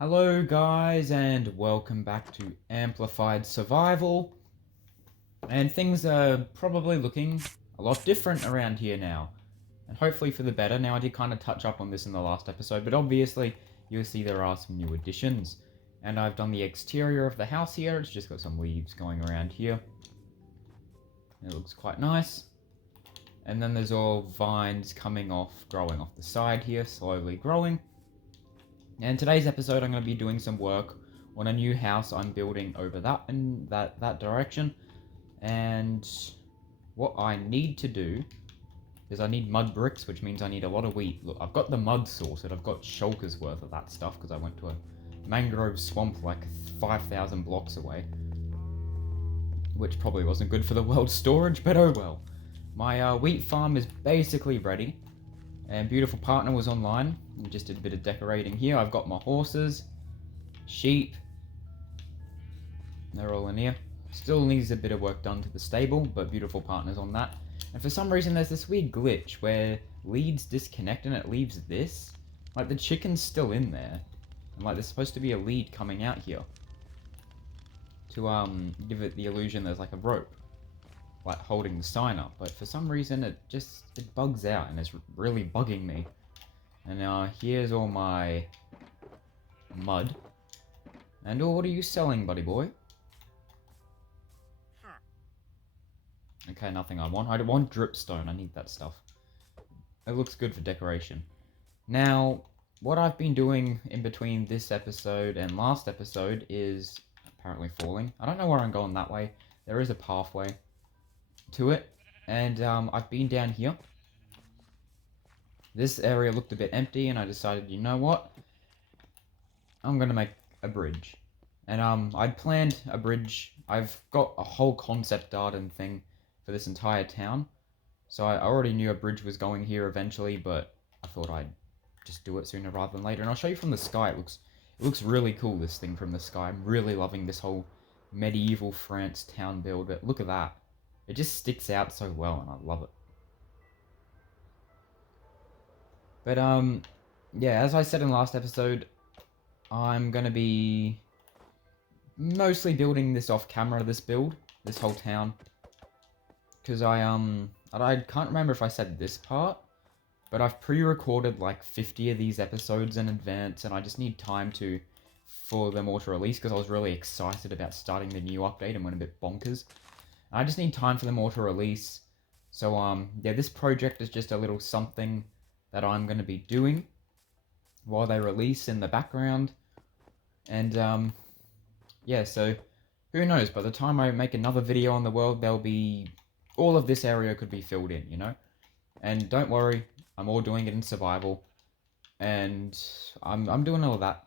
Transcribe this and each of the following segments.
Hello guys and welcome back to Amplified Survival. And things are probably looking a lot different around here now. And hopefully for the better. Now I did kind of touch up on this in the last episode, but obviously you'll see there are some new additions. And I've done the exterior of the house here. It's just got some leaves going around here. It looks quite nice. And then there's all vines coming off, growing off the side here, slowly growing. And today's episode, I'm going to be doing some work on a new house I'm building over that in that direction. And what I need to do is I need mud bricks, which means I need a lot of wheat. Look, I've got the mud sorted. I've got shulkers worth of that stuff because I went to a mangrove swamp like 5,000 blocks away, which probably wasn't good for the world's storage, but oh well. My wheat farm is basically ready. And beautiful partner was online. We just did a bit of decorating here. I've got my horses, sheep. They're all in here. Still needs a bit of work done to the stable, but beautiful partner's on that. And for some reason there's this weird glitch where leads disconnect and it leaves this. Like the chicken's still in there. And like there's supposed to be a lead coming out here. To give it the illusion there's like a rope. Like holding the sign up, but for some reason it bugs out and it's really bugging me. And now here's all my mud. And what are you selling, buddy boy? Okay, nothing I want. I want dripstone. I need that stuff. It looks good for decoration. Now, what I've been doing in between this episode and last episode is apparently falling. I don't know where I'm going that way. There is a pathway to it, and I've been down here. This area looked a bit empty, and I decided, you know what? I'm gonna make a bridge. And I'd planned a bridge. I've got a whole concept art and thing for this entire town, so I already knew a bridge was going here eventually, but I thought I'd just do it sooner rather than later. And I'll show you from the sky. It looks really cool, this thing from the sky. I'm really loving this whole medieval France town build. But look at that. It just sticks out so well, and I love it. But, yeah, as I said in last episode, I'm gonna be mostly building this off camera, this build, this whole town. Because I can't remember if I said this part, but I've pre-recorded like 50 of these episodes in advance, and I just need time for them all to release, because I was really excited about starting the new update and went a bit bonkers. I just need time for them all to release. So, yeah, this project is just a little something that I'm going to be doing while they release in the background. And, yeah, so who knows? By the time I make another video on the world, there'll be... all of this area could be filled in, you know? And don't worry, I'm all doing it in survival. And I'm doing all of that.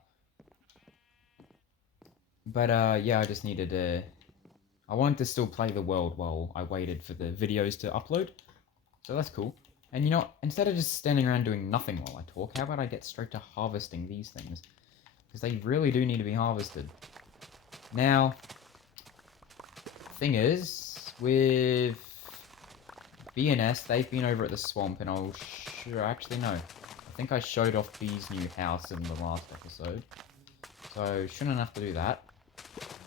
But, yeah, I just needed to... I wanted to still play the world while I waited for the videos to upload. So that's cool. And you know, instead of just standing around doing nothing while I talk, how about I get straight to harvesting these things? Because they really do need to be harvested. Now, thing is, with BNS, they've been over at the swamp, and actually no. I think I showed off B's new house in the last episode. So, shouldn't have to do that.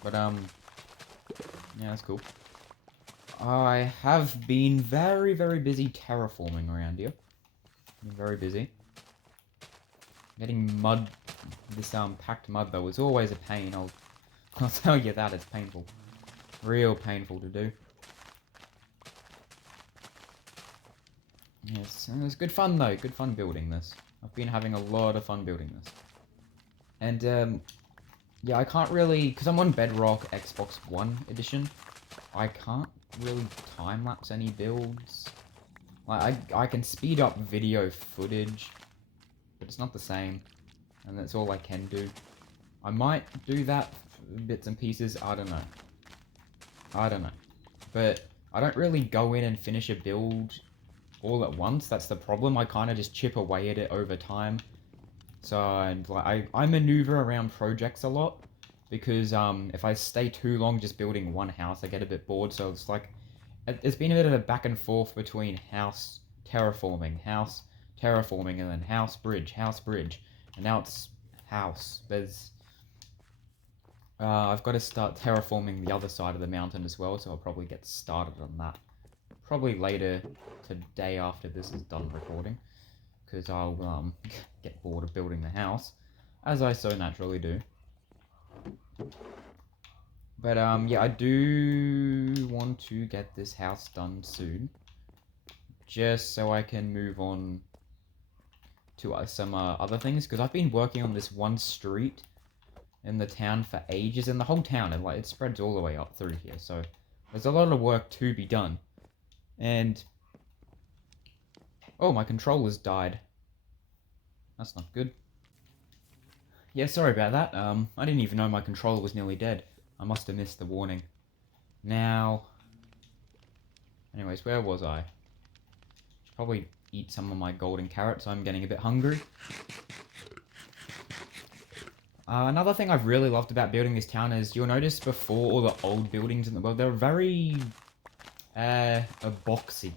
But, yeah, that's cool. I have been very, very busy terraforming around here. Been very busy. Getting mud, this packed mud though, is always a pain. I'll tell you that, it's painful. Real painful to do. Yes, and it's good fun though, good fun building this. I've been having a lot of fun building this. And, yeah, I can't really, because I'm on Bedrock Xbox One edition, I can't really time-lapse any builds. Like, I can speed up video footage, but it's not the same, and that's all I can do. I might do that for bits and pieces, I don't know. But I don't really go in and finish a build all at once, that's the problem. I kind of just chip away at it over time. So, and like, I maneuver around projects a lot, because if I stay too long just building one house, I get a bit bored. So it's like, it's been a bit of a back and forth between house terraforming, and then house bridge, and now it's house. I've got to start terraforming the other side of the mountain as well, so I'll probably get started on that. Probably later today after this is done recording, because I'll get bored of building the house, as I so naturally do. But yeah, I do want to get this house done soon, just so I can move on to some other things, because I've been working on this one street in the town for ages, and the whole town, and like it spreads all the way up through here, so there's a lot of work to be done. And oh, my controller's died. That's not good. Yeah, sorry about that. I didn't even know my controller was nearly dead. I must have missed the warning. Now, anyways, where was I? Should probably eat some of my golden carrots. I'm getting a bit hungry. Another thing I've really loved about building this town is you'll notice before all the old buildings in the world, they're very boxy,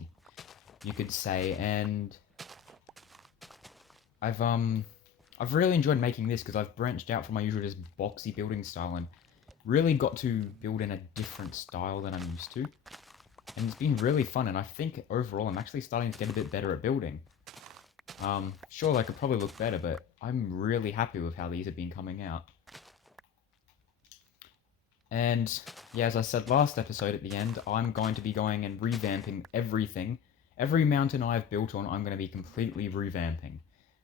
you could say, and I've really enjoyed making this because I've branched out from my usual just boxy building style and really got to build in a different style than I'm used to. And it's been really fun, and I think overall I'm actually starting to get a bit better at building. Sure, I could probably look better, but I'm really happy with how these have been coming out. And yeah, as I said last episode at the end, I'm going to be going and revamping everything. Every mountain I've built on, I'm going to be completely revamping.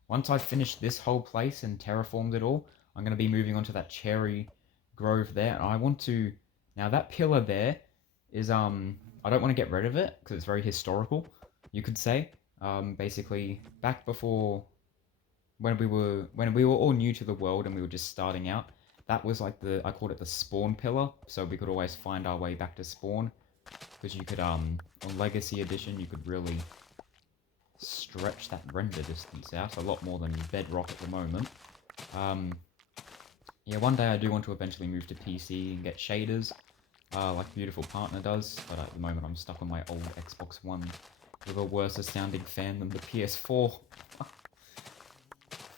Once I've finished this whole place and terraformed it all, I'm going to be moving on to that cherry grove there. And I want to... Now, that pillar there is, I don't want to get rid of it, because it's very historical, you could say. Basically, back before... When we were all new to the world and we were just starting out, that was like I called it the spawn pillar, so we could always find our way back to spawn. Because you could, on Legacy Edition, you could really stretch that render distance out a lot more than Bedrock at the moment. Yeah, one day I do want to eventually move to PC and get shaders, like Beautiful Partner does, but at the moment I'm stuck on my old Xbox One with a worse sounding fan than the PS4.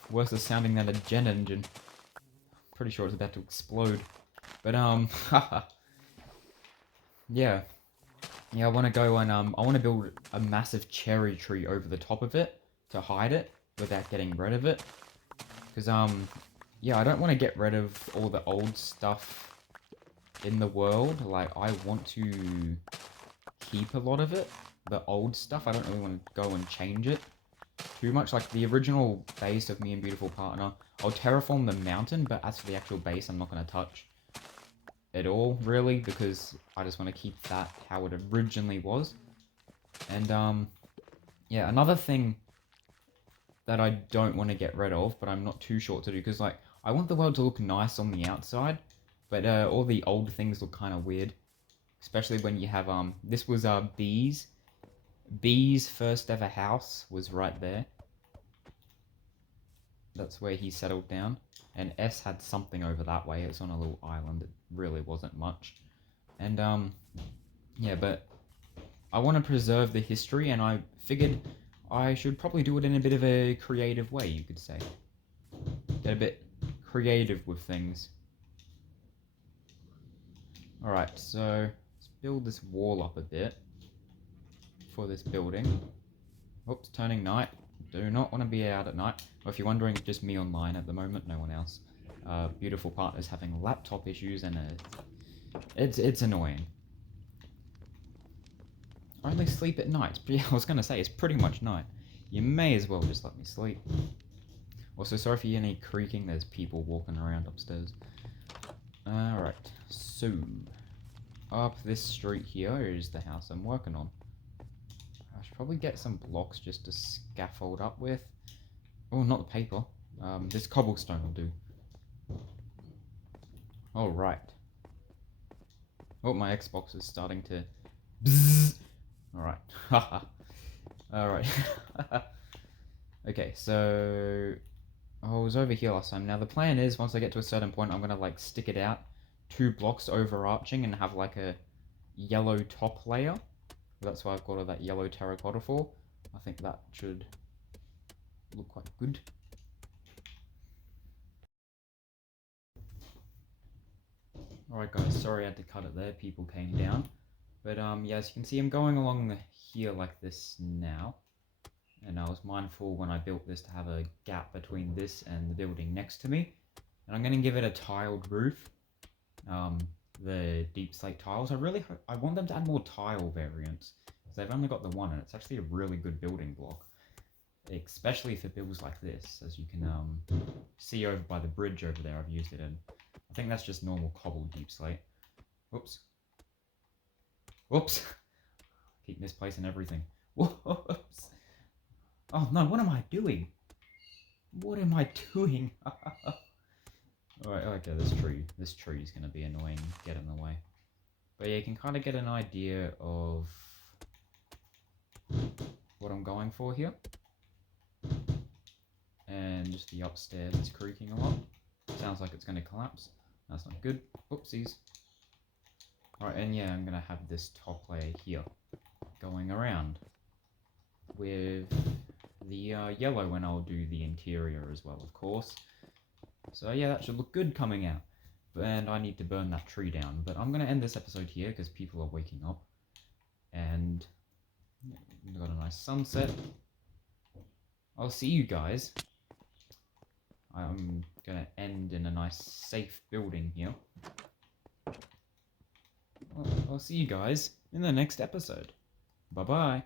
Worse sounding than a gen engine. Pretty sure it's about to explode. But, yeah. Yeah, I want to go and, I want to build a massive cherry tree over the top of it to hide it without getting rid of it. Because, yeah, I don't want to get rid of all the old stuff in the world. Like, I want to keep a lot of it. The old stuff, I don't really want to go and change it too much. Like, the original base of me and Beautiful Partner, I'll terraform the mountain, but as for the actual base, I'm not going to touch at all, really, because I just want to keep that how it originally was. And, yeah, another thing that I don't want to get rid of, but I'm not too sure what to do, because, like, I want the world to look nice on the outside, but, all the old things look kind of weird. Especially when you have, this was, Bee's. Bee's first ever house was right there. That's where he settled down. And S had something over that way. It's on a little island. It really wasn't much. And, yeah, but I want to preserve the history, and I figured I should probably do it in a bit of a creative way, you could say. Get a bit creative with things. Alright, so let's build this wall up a bit for this building. Oops, turning night. Do not want to be out at night. Well, if you're wondering, it's just me online at the moment, no one else. Beautiful Partner's having laptop issues, and it's annoying. I only sleep at night. I was going to say, it's pretty much night. You may as well just let me sleep. Also, sorry if you hear any creaking, there's people walking around upstairs. Alright, so up this street here is the house I'm working on. I should probably get some blocks just to scaffold up with. Oh, not the paper. This cobblestone will do. Alright. Oh, my Xbox is starting to... Bzzz. Alright. Haha. Alright. Okay, so... I was over here last time. Now, the plan is, once I get to a certain point, I'm gonna, like, stick it out 2 blocks overarching and have, like, a yellow top layer. That's why I've got all that yellow terracotta for. I think that should look quite good. Alright guys, sorry I had to cut it there, people came down. But yeah, as you can see, I'm going along here like this now. And I was mindful when I built this to have a gap between this and the building next to me. And I'm going to give it a tiled roof. The deep slate tiles. I want them to add more tile variants. Because they've only got the one, and it's actually a really good building block. Especially for builds like this, as you can see over by the bridge over there. I've used it in. I think that's just normal cobbled deep slate. Whoops. Whoops. Keep misplacing everything. Whoops. Oh no, what am I doing? What am I doing? Alright, okay, this tree is going to be annoying, get in the way. But yeah, you can kind of get an idea of what I'm going for here. And just the upstairs is creaking a lot. Sounds like it's going to collapse. That's not good. Oopsies. Alright, and yeah, I'm going to have this top layer here going around with the yellow when I'll do the interior as well, of course. So yeah, that should look good coming out. And I need to burn that tree down. But I'm going to end this episode here because people are waking up. And we've got a nice sunset. I'll see you guys. I'm going to end in a nice safe building here. I'll see you guys in the next episode. Bye-bye.